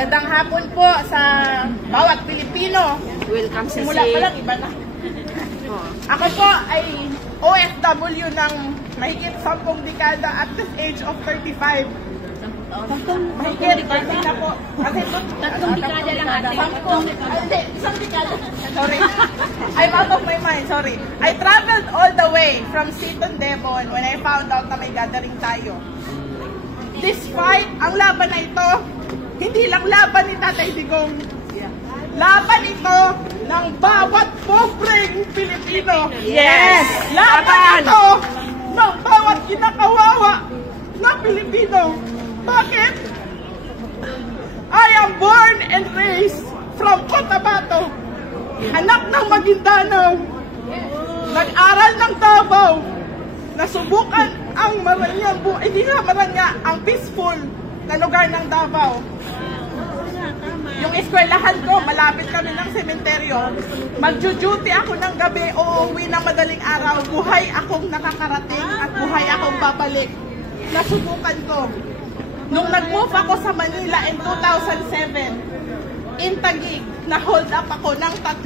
Magandang hapon po sa bawat Pilipino. Welcome sa Simula pa lang, iba na. Ako po ay OFW ng mahigit 10 dekada at the age of 35. Mahigit, na po. Kasi 3 dekada lang ate. Hindi, 1 dekada. Sorry. I'm out of my mind, sorry. I traveled all the way from Seaton, Devon when I found out na may gathering tayo. This fight, ang laban na ito, hindi lang laban ni Tatay Digong. Laban ito ng bawat pobreng Pilipino. Yes! Laban ito ng bawat kinakawawa na Pilipino. Bakit? I am born and raised from Cotabato. Anak ng Maguindanao. Nag-aral ng Davao. Nasubukan ang Maranyang buhay. Hindi nga Maranya, ang peaceful na lugar ng Davao. Yung eskwelahan ko, malapit kami ng sementeryo. Mag-duty ako ng gabi, uuwi ng madaling araw. Buhay akong nakakarating at buhay akong babalik. Nasubukan ko. Nung nag-move ako sa Manila in 2007, in Taguig, na-hold up ako ng 3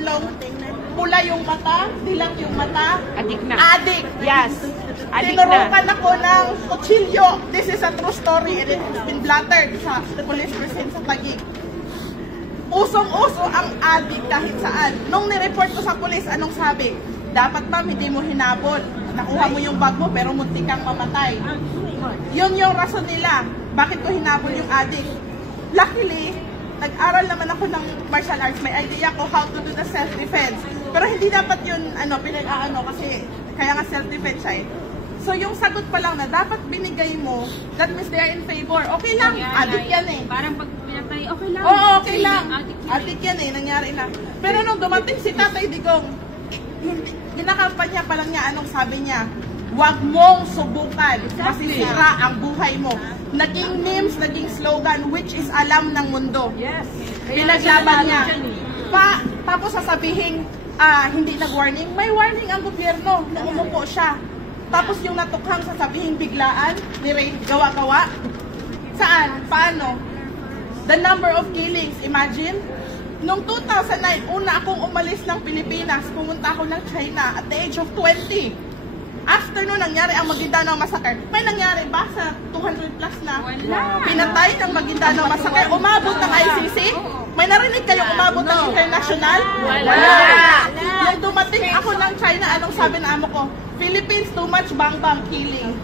pula yung mata, dilang yung mata. Adik na. Adik. Yes. Adik Tinurukan na. ako ng kutsilyo. This is a true story and it's been blattered sa police precinct sa Taguig. Usong-uso ang adik kahit saan. Nung nireport ko sa police, anong sabi? Dapat ma'am, hindi mo hinabol. Nakuha mo yung bag mo pero muntik kang mamatay. Yun yung rason nila. Bakit ko hinabol yung adik? Luckily, nag-aral naman ako ng martial arts. May idea ko how to do the self-defense. Pero hindi dapat yun, pinag-aano kasi kaya nga self-defense siya eh. So yung sagot pa lang na dapat binigay mo, that means they are in favor. Okay lang, adik yan eh. Parang pag pinatay, okay lang. Oo, okay lang. Adik yan eh, nangyari na. Pero nung dumating si Tatay Digong, kinakampanya pa lang niya, anong sabi niya? Huwag mong subukan, masisira ang buhay mo. Naging memes, naging slogan, which is alam ng mundo. Yes. Pinaglaban niya. Tapos sasabihin, hindi nag-warning. May warning ang gobyerno na umupo siya. Tapos yung natukhang sasabihin biglaan, ni-raid, gawa-gawa. Saan? Paano? The number of killings, imagine. Noong 2009, una akong umalis ng Pilipinas, pumunta ako ng China at the age of 20. After nun, nangyari ang Maguindanao Massacre. May nangyari ba sa 200 plus na pinatay ng Maguindanao Massacre? Umabot ng ICC? May narinig kayong umabot ng international? Wala! Nung dumating ako ng China, anong sabi na amo ko? Philippines, too much bang-bang killing.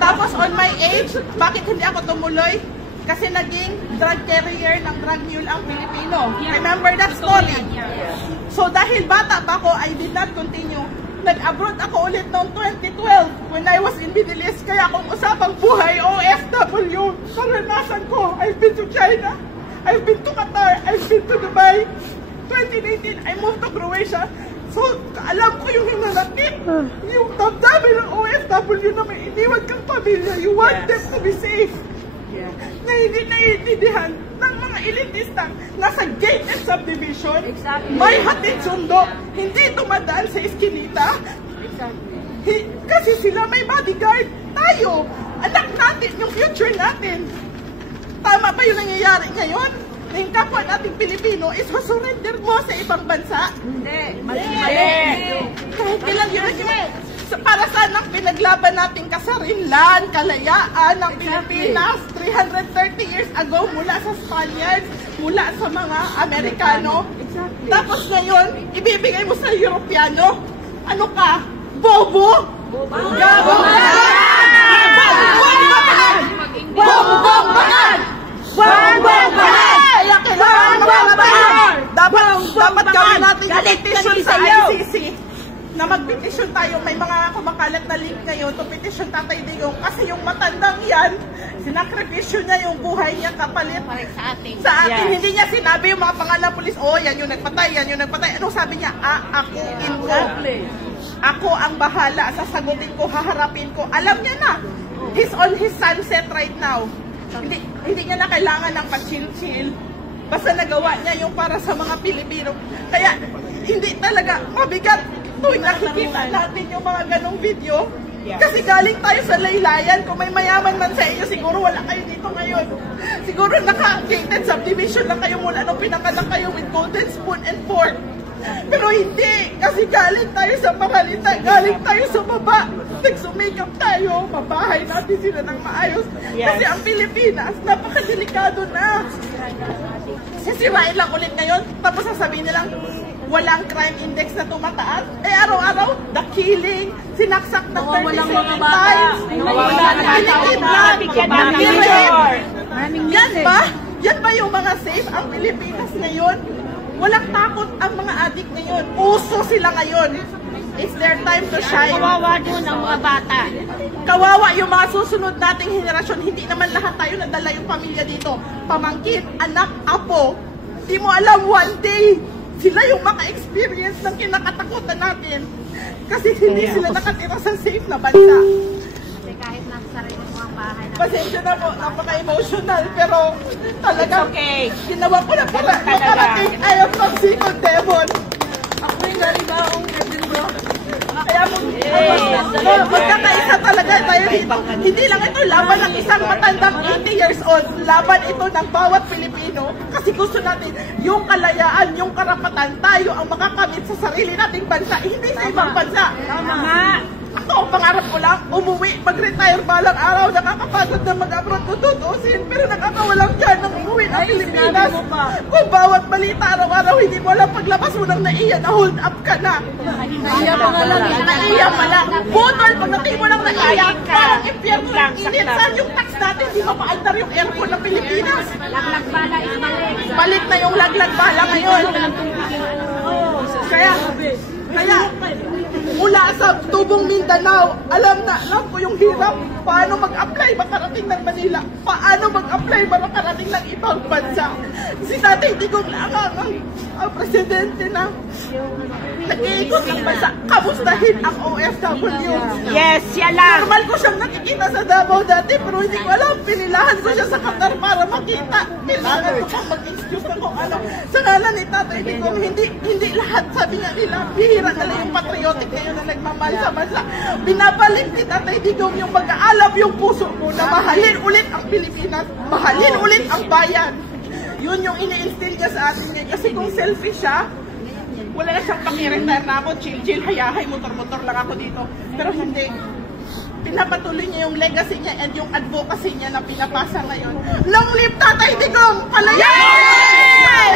Tapos on my age, bakit hindi ako tumuloy? Kasi naging drug carrier ng drug mule ang Pilipino. Remember that story? So dahil bata pa ako, I did not continue. Nag-abroad ako ulit noong 2012 when I was in Middle East. Kaya kung usapang buhay, OFW, karanasan ko. I've been to China, I've been to Qatar, I've been to Dubai. 2018, I moved to Croatia. So, alam ko yung hinanakit, yung damdamin ng OFW na may iniwan kang pamilya. You want them to be safe. Na hindi naiintindihan ng mga elitistang nasa gated subdivision, may hatid sundo, hindi dumadaan sa eskinita. Kasi sila may bodyguard. Tayo, anak natin, yung future natin. Tama ba yung nangyayari ngayon? Na yung kapwa nating Pilipino is surrender mo sa ibang bansa? Hindi. Kahit ilang yun para saan ang pinaglaban nating kasarinlan, kalayaan ng Pilipinas 330 years ago mula sa Spaniards, mula sa mga Amerikano. Tapos ngayon, ibibigay mo sa Europeano? Ano ka? Bobo? Gabong bagan! Bongbong bagan! Bongbong bagan! Kaya kailangan bagan! Dapat gawin natin yung petition sa ICC na mag-petition tayo. May mga kumakalat na link ngayon to petition Tatay Digong kasi yung matandang yan, sinakripisyo niya yung buhay niya kapalit sa atin. Yes. Hindi niya sinabi yung mga pangalan pulis, oh yan yung nagpatay, yan yung nagpatay. Anong sabi niya? Akuin ko. Ako ang bahala, sasagutin ko, haharapin ko. Alam niya na. He's on his sunset right now. Hindi niya na kailangan ng pa-chill-chill. Basta nagawa niya yung para sa mga Pilipino. Kaya hindi talaga mabigat. Tuwing nakikita natin yung mga ganong video, Kasi galing tayo sa laylayan. Kung may mayaman man sa inyo, siguro wala kayo dito ngayon. Siguro naka-gated subdivision lang kayo mula nung pinanganak kayo with golden spoon and fork. Pero hindi, kasi galing tayo sa Magalita, galing tayo sa baba. Nagsumikap tayo, mabahay natin sila ng maayos. Kasi ang Pilipinas, napakadelikado na. Sisirain lang ulit ngayon, tapos sasabihin nilang walang crime index na tumataas. Eh araw-araw, the killing, sinaksak na 37 times. Yan ba yung mga safe ang Pilipinas ngayon? Walang takot ang mga adik ngayon. Uso sila ngayon. It's their time to shine. Kawawa doon ang mga bata. Kawawa yung mga susunod nating henerasyon. Hindi naman lahat tayo nadala yung pamilya dito. Pamangkin, anak, apo. Di mo alam one day, sila yung maka-experience ng kinakatakutan natin. Kasi hindi sila nakatira sa safe na bansa. Kasi kahit nasa sarili mo ang bahay na. Pasensya na po, napaka-emotional. Pero talagang ginawa ko na para makarating. I am from Sikon, Devon. Ako yung naribaong bro. Kaya magkakaisa talaga tayo dito. Hindi lang ito laban ng isang matandang 80 years old. Laban ito ng bawat Pilipino. Kasi gusto natin yung kalayaan, yung karapatan. Tayo ang makakamit sa sarili nating bansa. Hindi sa ibang bansa. Tama. Ako, pangarap ko lang, umuwi, mag-retire balang araw, nakakapagod na mag-abroad kung tutusin, pero nakakawalang dyan ng umuwi ng Pilipinas. Kung bawat balita araw-araw, hindi mo alam paglabas mo ng naiya, na-hold up ka na. Naiya pa nga lang, naiya pa lang. Butol, pagdating mo lang naiya, parang impyerno ng init. Saan yung tax natin? Di ba paandar yung aircon ng Pilipinas? Laglag bala, ibalik. Balik na yung laglag bala ngayon. Kaya, mula sa tubong Mindanao, alam ko yung hirap. Paano mag-apply makarating ng Manila? Paano mag-apply makarating ng ibang bansa? Si Tatay Digong lang ang presidente na nag-iikot ng bansa. Kamustahin ang OFW. Yes, yan lang. Normal ko siyang nakikita sa Davao dati, pero hindi ko alam. Pinilahan ko siya sa Qatar para makita. Kailangan ko pang mag-excuse na kung ano. Sa ngalan ni Tatay Digong, hindi lahat, sabi nga nila, bihira na lang yung patriotic ngayon na nagmamahal sa bansa. Binabalik ni Tatay Digong yung mag-aalab yung puso mo na mahalin ulit ang Pilipinas, mahalin ulit ang bayan. Yun yung ini-instill niya sa atin ngayon. Kasi kung selfish siya, wala na siyang paki-retire na ako, chill, hayahay, motor-motor lang ako dito. Pero hindi. Pinapatuloy niya yung legacy niya and yung advocacy niya na pinapasa ngayon. Long live Tatay Digong! Palayan! Yes!